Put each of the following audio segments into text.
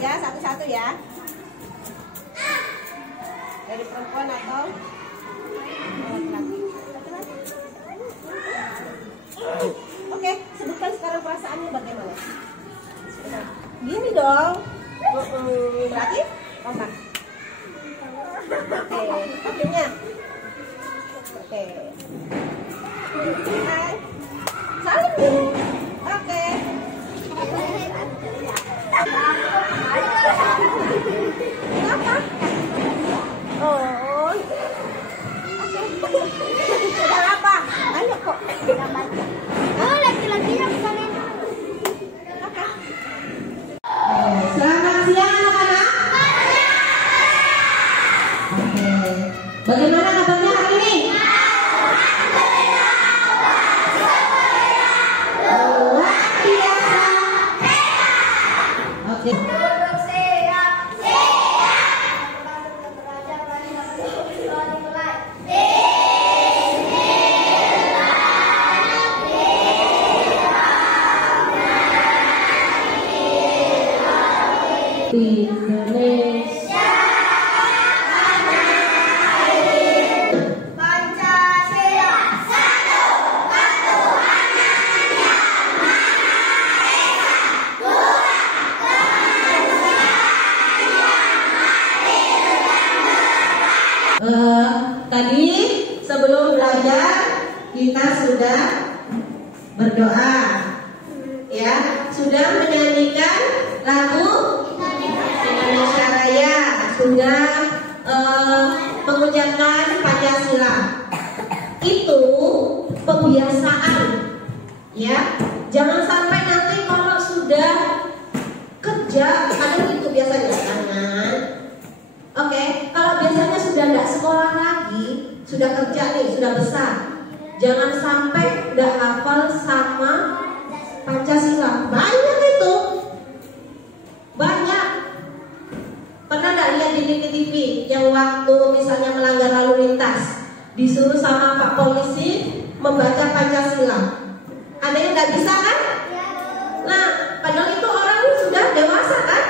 ya, satu-satu ya. Dari perempuan atau laki-laki. Oke, sebutkan sekarang perasaannya bagaimana. Gini dong. Berarti kompak. Oke, akhirnya. Oke. Hai. Salim dulu. Oke. Kenapa? Oh. Oke. Sudah apa? Ayo kok. Oh, laki-lakinya bukan itu. Oke. Selamat siang anak-anak. Oke. Bagaimana kabarnya hari ini? Luar biasa. Oke. Indonesia Pancasila satu Tuhan yang Maha Esa, dua kemanusiaan yang adil. Tadi sebelum belajar kita sudah berdoa, ya, sudah menyanyikan lagu Indonesia Raya, sudah mengucapkan Pancasila. Itu kebiasaan, ya. Jangan sampai nanti kalau sudah kerja, kadang itu biasanya jangan. Oke, kalau biasanya sudah nggak sekolah lagi, sudah kerja nih, sudah besar, jangan sampai nggak hafal sama Pancasila. Banyak itu, banyak. Pernah nggak lihat di TV yang waktu misalnya melanggar lalu lintas disuruh sama Pak Polisi membaca Pancasila? Ada yang nggak bisa kan? Nah, padahal itu orang sudah dewasa kan?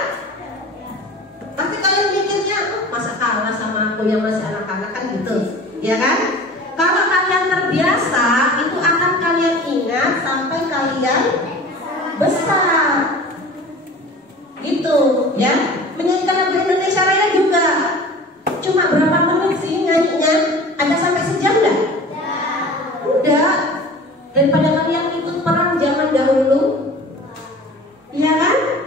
Tapi kalian mikirnya, masa kalah sama aku yang masih anak-anak kan gitu, ya kan? Kalau kalian terbiasa, itu akan kalian ingat sampai kalian besar, gitu, ya. Menyanyikan lagu Indonesia Raya juga, cuma berapa menit sih nyanyinya? Ada sampai sejam nggak? Udah, daripada kalian ikut perang zaman dahulu, ya kan?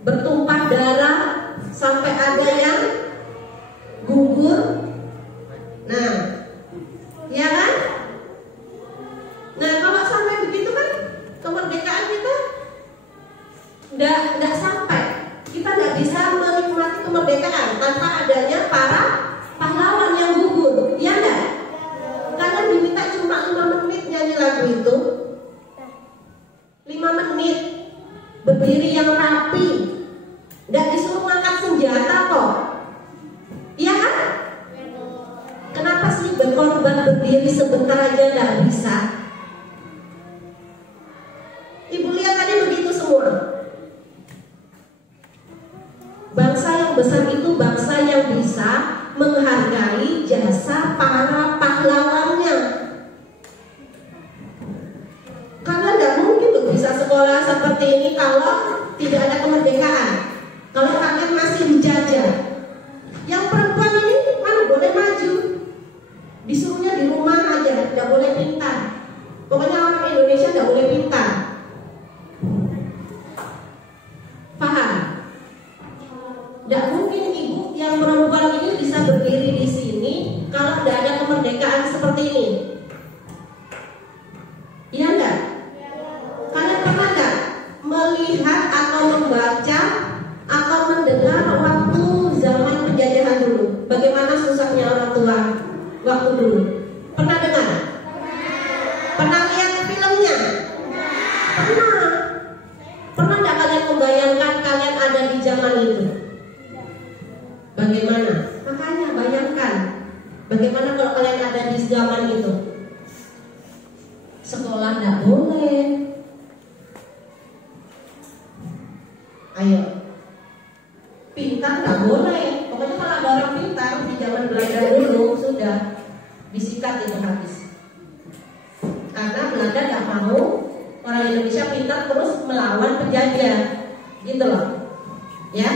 Bertumpah darah sampai ada yang gugur. Nah, ya kan? Nah, kalau sampai begitu kan kemerdekaan kita nggak sampai. Kita nggak bisa menikmati kemerdekaan tanpa adanya para pahlawan yang gugur, ya nggak? Karena diminta cuma 5 menit nyanyi lagu itu, 5 menit berdiri yang rapi, nggak disuruh ngangkat senjata kok, iya kan? Kenapa sih berkorban berdiri sebentar aja nggak bisa? Ibu lihat tadi begitu semua. Bangsa yang besar itu bangsa yang bisa menghargai jasa para pahlawannya. Karena nggak mungkin loh bisa sekolah seperti ini kalau tidak ada kemerdekaan. Kalau kalian masih dijajah, yang perempuan ini mana boleh maju, disuruhnya di rumah aja, nggak boleh pintar. Pokoknya orang Indonesia nggak boleh pintar. Paham? Nggak mungkin ibu yang perempuan ini bisa berdiri di sini kalau tidak ada kemerdekaan seperti ini. Iya enggak? Kalian pernah nggak melihat atau membaca atau mendengar waktu zaman penjajahan dulu? Bagaimana susahnya orang tua waktu dulu? Pernah dengar? Pernah lihat filmnya? Pernah. Pernah nggak kalian membayangkan kalian ada di zaman itu? Bagaimana? Makanya bayangkan, bagaimana kalau kalian ada di zaman itu? Sekolah nggak boleh, Ayo. Pintar nggak boleh. Pokoknya kalau ada orang pintar di zaman Belanda dulu sudah disikat itu habis. Karena Belanda nggak mau orang Indonesia pintar terus melawan penjajah, gitu loh. Ya.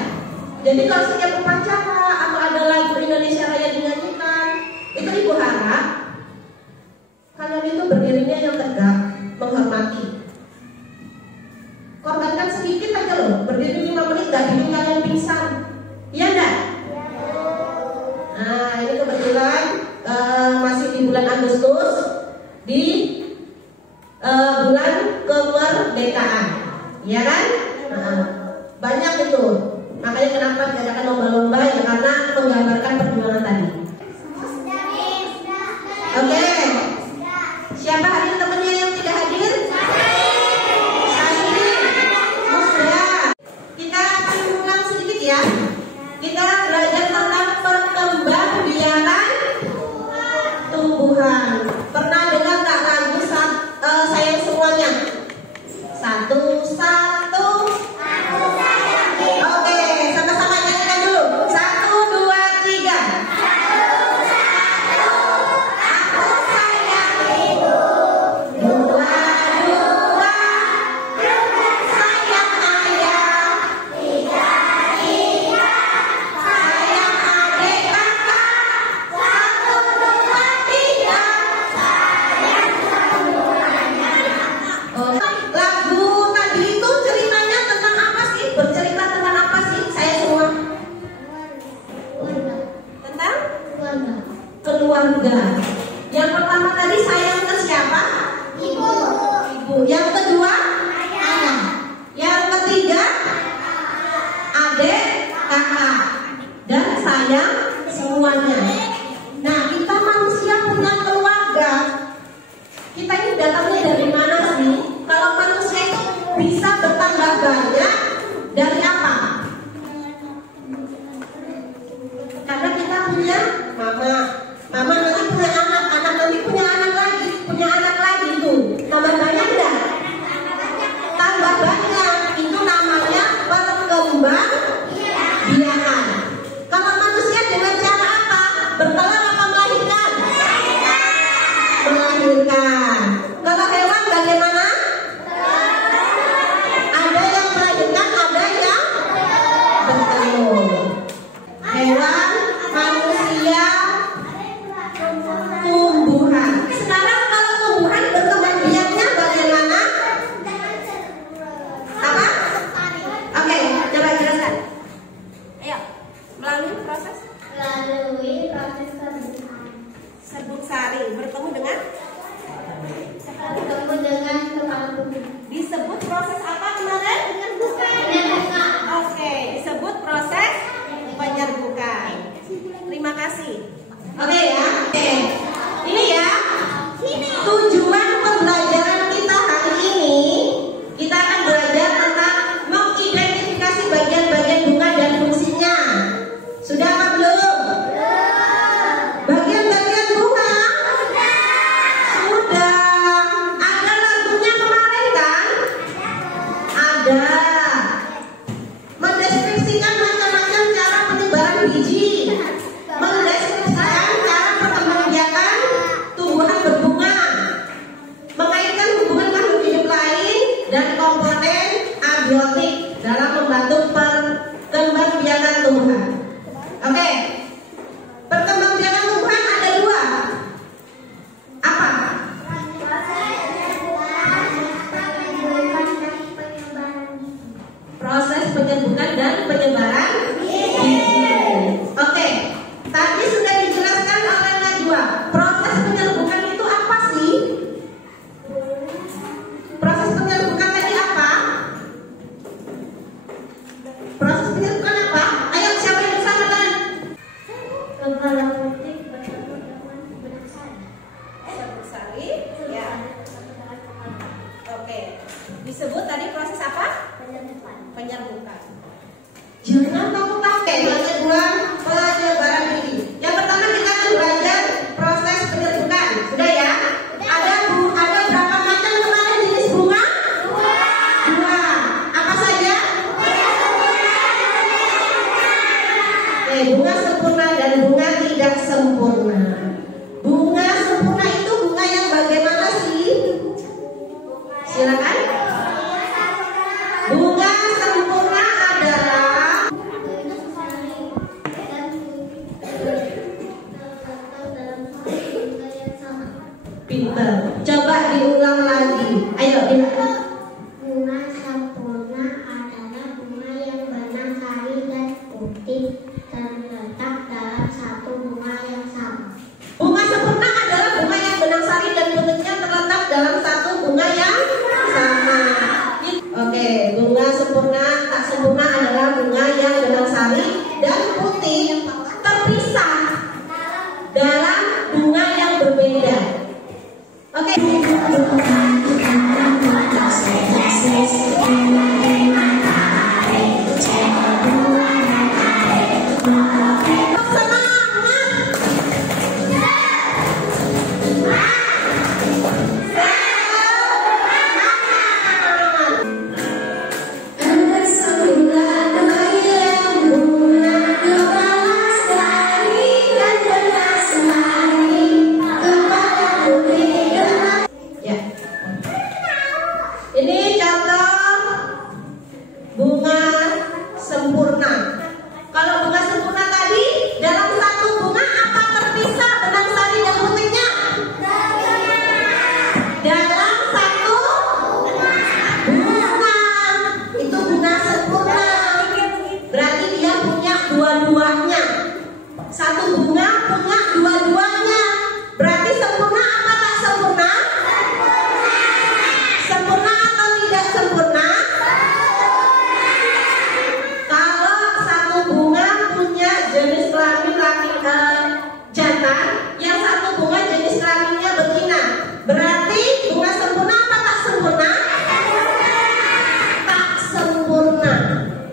Jadi kalau setiap upacara atau ada lagu Indonesia Raya dinyanyikan, itu Ibu harap kalian itu berdirinya yang tegak, menghormati. Korbankan sedikit aja loh, berdiri 5 menit gak bikin kalian pingsan. Iya enggak? Nah ini kebetulan masih di bulan Agustus, di bulan kemerdekaan, ya kan? Banyak itu. Makanya kenapa diadakan lomba-lomba ya, karena menggambarkan perjuangan tadi. Oke. Siapa hadir temannya yang tidak hadir? Kita akan ulang sedikit ya. Kita belajar tentang perkembangbiakan tumbuhan. Pernah dengar nggak lagu sayang semuanya? Satu. Oke, sama-sama nyanyikan dulu. 1, 2, 3. Aku sayang ibu. 2, sayang ayah. 3, sayang adik kakak. 1, 2, 3. Lagu tadi itu ceritanya tentang apa sih? Bercerita tentang apa sih? Saya semua tentang keluarga. Yang pertama tadi sayang ke siapa? Ibu. Yang kedua ayah. Yang ketiga adik, kakak, dan sayang semuanya. Nah, kita manusia punya keluarga. Kita ini datangnya dari mana sih? Kalau manusia itu bisa bertambah banyak dari apa? Karena kita punya mama nanti punya anak nanti punya anak lagi itu. Tambah banyak enggak? Tambah banyak. Itu namanya perkembangbiakan. Kalau manusia dengan cara apa? Bertelur apa melahirkan? Melahirkan. Kalau hewan bagaimana? Ada yang melahirkan, ada yang bertelur. Hewan, manusia, tumbuhan. Sekarang kalau tumbuhan berkembang biaknya bagaimana? Apa? Oke, coba jelaskan. Ayo, melalui proses serbuk sari bertemu dengan disebut proses apa kemarin? Oke, disebut proses penyerbukan. Terima kasih. Oke ya. Ini ya. Tujuan pembelajaran kita hari ini, kita akan belajar tentang mengidentifikasi bagian-bagian bunga dan fungsinya. Sudah apa belum? Bagian-bagian bunga? Sudah. Ada lagunya kemarin kan? Ada. Mendeskripsikan macam-macam cara penyebaran biji. Mendeskripsikan cara perkembangbiakan tumbuhan berbunga. Mengaitkan hubungan makhluk hidup lain dan komponen abiotik dalam membantu perkembangbiakan tumbuhan. Oke. Perkembangbiakan tumbuhan ada 2. Apa? Proses penyerbukan dan penyebaran biji. Oke. Tadi sudah dijelaskan oleh Najwa. Proses penyerbukan itu apa sih? Proses penyerbukan tadi apa? Proses penyerbukan apa? Ayo siapa yang bisa katakan? Serbuk sari. Ya. Oke. Disebut tadi proses apa? Penyerbukan. Jangan kamu pakai yang kedua penyebaran biji. Yang pertama kita akan belajar proses penyerbukan. Sudah ya? Ada berapa macam kemarin jenis bunga? 2. Apa saja? putih terletak dalam satu bunga yang sama. Bunga sempurna adalah bunga yang benang sari dan buntutnya terletak dalam satu bunga yang sama. Oke, bunga sempurna tak sempurna adalah bunga yang benang sari dan putih terpisah dalam bunga yang berbeda. Oke. Ini contoh bunga sempurna. Kalau bunga sempurna tadi dalam satu bunga apa terpisah benang sari dan putihnya? Dalam satu bunga. Itu bunga sempurna. Berarti dia punya dua-duanya. Satu bunga punya dua-duanya. Berarti sempurna apa tak sempurna? Sempurna atau tidak sempurna? Kalau satu bunga punya jenis kelamin jantan, yang satu bunga jenis kelaminnya betina, berarti bunga sempurna apa tak sempurna? Tak sempurna,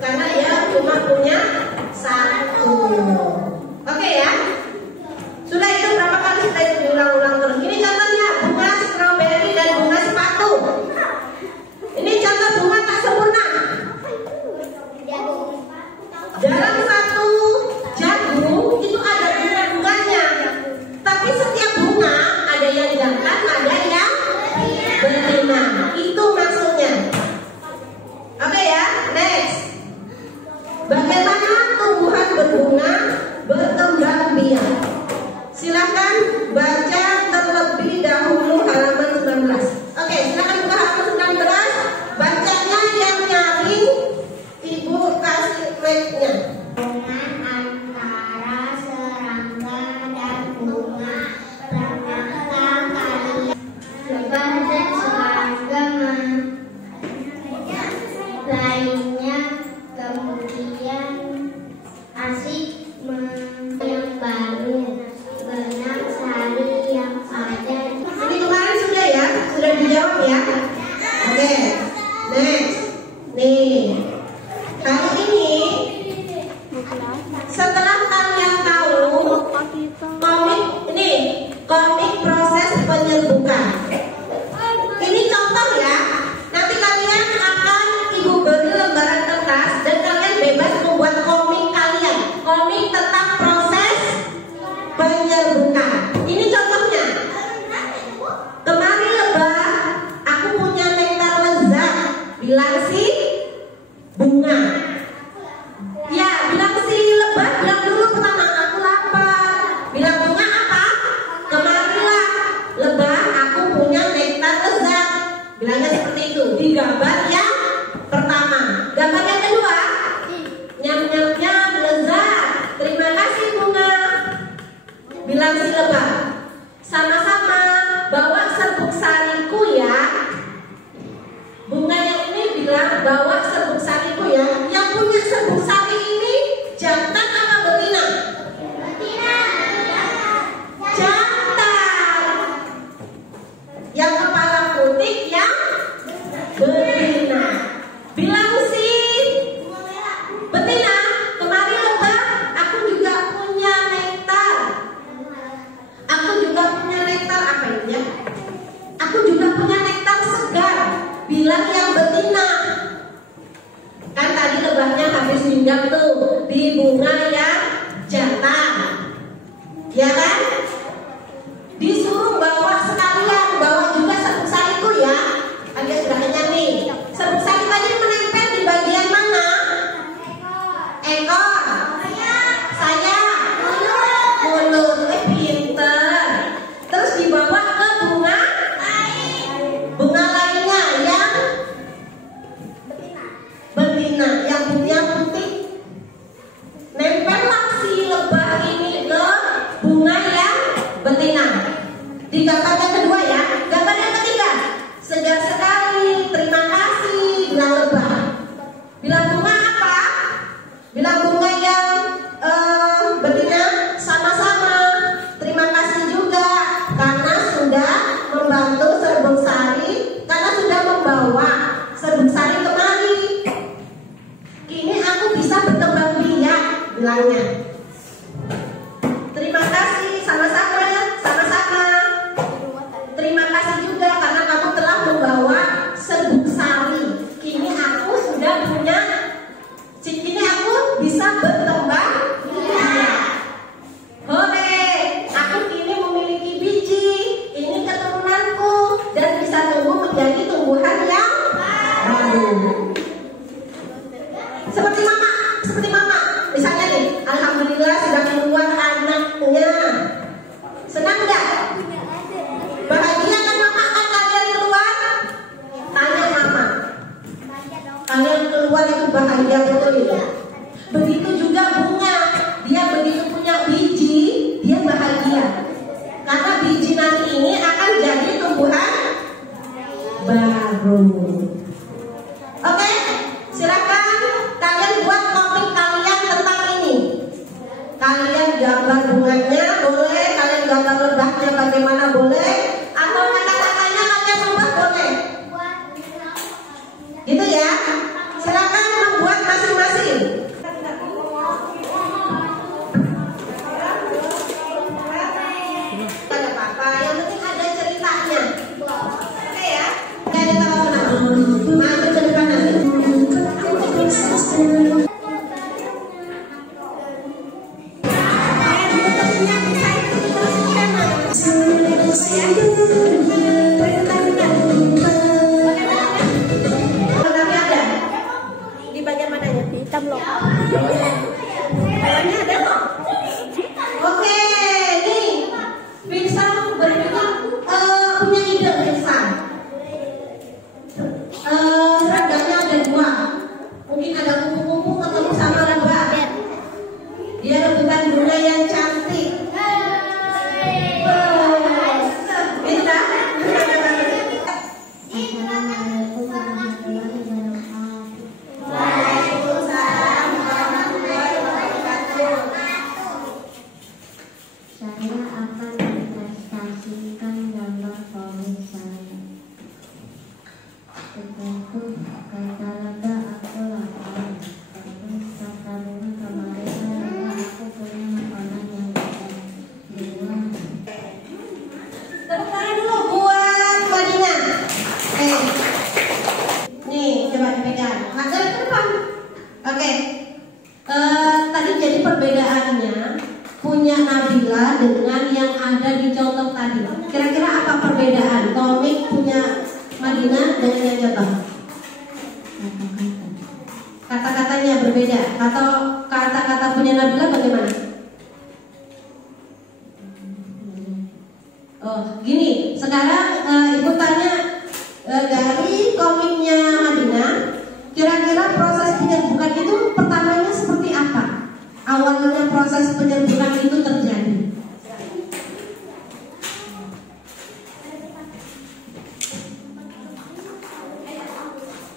karena dia cuma punya satu. Oke ya? Sudah itu berapa kali sudah diulang-ulang terus. Ini contohnya bunga stroberi dan bunga sepatu. Ini contoh bunga tak sempurna. Dalam satu jagung itu ada bunga-bunganya. Tapi setiap bunga ada yang jantan, ada yang betina. Itu maksudnya. Oke ya, next. Bagaimana tumbuhan berbunga berkembang biak? Silakan baca terlebih dahulu halaman 19. Oke, silakan buka halaman 19. Bacanya yang nyaring, Ibu kasih rate-nya. Hubungan antara serangga dan bunga. Pertama kali lebah dan serangga lainnya kemudian asik yang baru benang sari yang ada. Ini kemarin sudah ya? Sudah dijawab ya? Oke, next. Nih, kali ini setelah kalian tahu komik proses penyerbukan. Ini contoh ya. Nanti kalian akan Ibu beri lembaran kertas dan kalian bebas membuat komik kalian. Komik tentang proses penyerbukan. Ini contohnya. Kemari lebah, aku punya nektar lezat. Bilang si bunga. Ya, bilang si lebah, bilang dulu pertama, aku lapar. Bilang bunga apa? Kemarilah lebah, aku punya nektar lezat. Bilangnya seperti itu di gambar yang pertama. Gambar yang kedua, nyam-nyam-nyam lezat. Terima kasih bunga. Bilang si lebah. Sama-sama bawa serbuk sariku ya. Bunga yang ini bilang bawa serbuk sariku ya. Yang punya serbuk sari ini jantan apa betina? Jantan. Yang kepala putih yang betina. Bilang si betina, kemari lebah, aku juga punya nektar. Aku juga punya nektar apa ini ya? Aku juga punya nektar segar. Bilang yang betina. Kan tadi lebahnya habis hinggap tuh di bunga yang jantan. Ya kan? Disuruh bawa sekalian, bawa juga serbuk sariku ya. Agak sudah kenyang nih. Serbuk sari tadi menempel di bagian mana? Ekor. Saya. Mulut. Pinter. Terus dibawa ke bunga lainnya yang betina, yang putih. bilangnya. Terima kasih, sama-sama, sama-sama. Terima kasih juga karena kamu telah membawa serbuk sari. Kini aku sudah punya, kini aku bisa berkembang. Hore, aku kini memiliki biji. Ini keturunanku dan bisa tumbuh menjadi tumbuhan yang baru. Seperti mama. Misalnya nih, alhamdulillah sudah keluar anaknya. Senang nggak? Bahagia kan mama kan kalian keluar? Tanya mama. Kalian keluar itu bahagia betul itu. Begitu juga bunga. Dia begitu punya biji, dia bahagia. Karena biji nanti ini akan jadi tumbuhan baru. Oke, silakan kalian buat komik kalian tentang ini. Kalian gambar bunganya boleh, kalian gambar lebahnya bagaimana boleh, atau kata-katanya kalian membuat boleh. Gitu ya. Silakan membuat masing-masing. Ada apa-apa, yang penting ada ceritanya. Oke ya. Dari tahun maju ke depan nanti. Di bagian mananya? Hitam loh. Bawahnya ada kok. Oke, nih bisa punya ide bisa. Seraganya ada dua. Mungkin ada kupu-kupu ketemu sama lebah. Dia rebutan bunga yang cantik. Saya akan mempresentasikan gambar komik saya. Tentu kata Lada aku lapar. Terus kata Luna kemarin saya aku punya makanan yang kedua. Tepuk tangan dulu buat Madina. Nih coba dipegang. Agak ke depan. Oke. Tadi jadi perbedaannya punya Nabila dengan yang ada di contoh tadi. Kira-kira apa perbedaan komik punya Madina dengan yang contoh? Kata-katanya berbeda. Atau kata-kata punya Nabila bagaimana? Oh, gini. Sekarang ibu tanya dari komiknya Madina, kira-kira proses penyerbukan itu pertamanya seperti apa? Awalnya proses penyerbukan itu terjadi.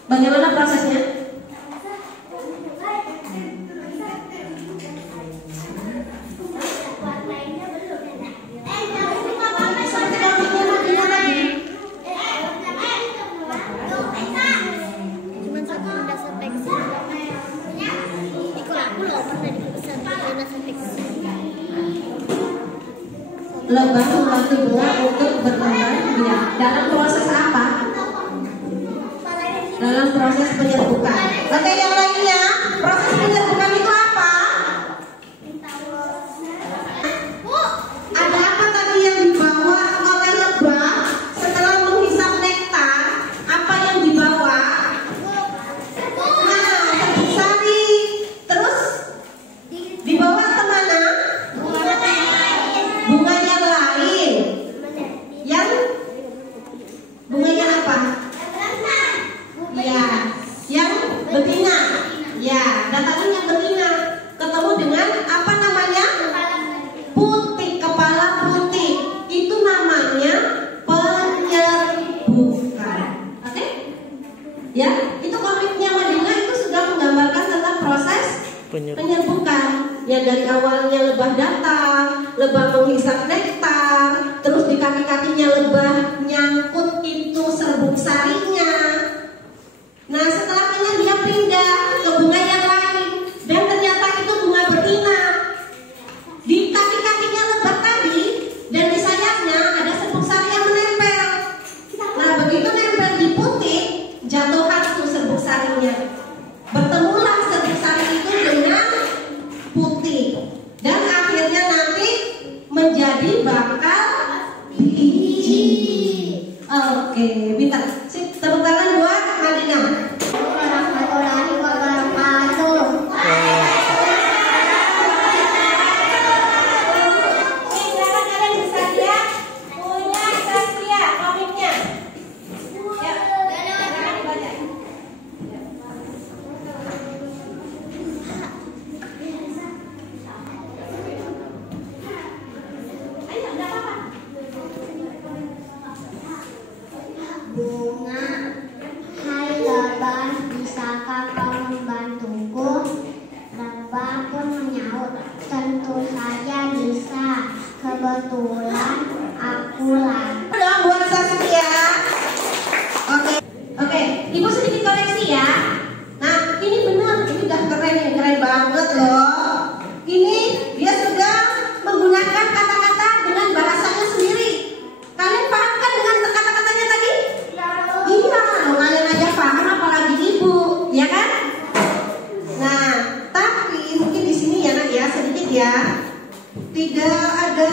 Bagaimana prosesnya? Lebah membantu bunga untuk berkembang biak. Dalam proses apa? Dalam proses penyerbukan. Oke, yang lainnya, proses penyerbukan itu apa? Ada apa tadi yang dibawa oleh lebah setelah menghisap nektar? Apa yang dibawa? Nah, serbuk sari. Terus dibawa kemana? Bunga yang lain. Yang bunga yang apa? Ya, yang betina. Ya, datangin yang betina. Ketemu dengan apa namanya? Putih, kepala putih. Itu namanya penyerbukan. Oke? Ya, itu komiknya Madina itu sudah menggambarkan tentang proses penyerbukan. Yang dari awalnya lebah datang, lebah menghisap nektar, terus di kaki-kakinya lebah nyangkut itu serbuk sarinya. Nah, setelahnya dia pindah ke bunga yang lain dan ternyata itu bunga betina. Oke, pintar. Sip, tepuk tangan buat Madina. Warahmatullahi wabarakatuh. Silakan kalian bisa lihat punya Saskia komiknya. Ya, silakan dibaca. Ayo, enggak apa-apa. Bunga, hai lebah, bisakah kau membantuku? Lebah pun menyaut, tentu saja bisa. Kebetulan aku lapar. Dong buat Saskia. Oke, Ibu sedikit koreksi ya. Nah, ini benar, ini udah keren nih, keren banget loh. Ini dia sudah menggunakan kata-kata dengan bahasanya sendiri. Kalian paham kan dengan kata-katanya tadi? Iya, kalian aja paham apalagi Ibu, ya kan? Nah, tapi mungkin di sini ya Nak ya, sedikit ya. Tidak ada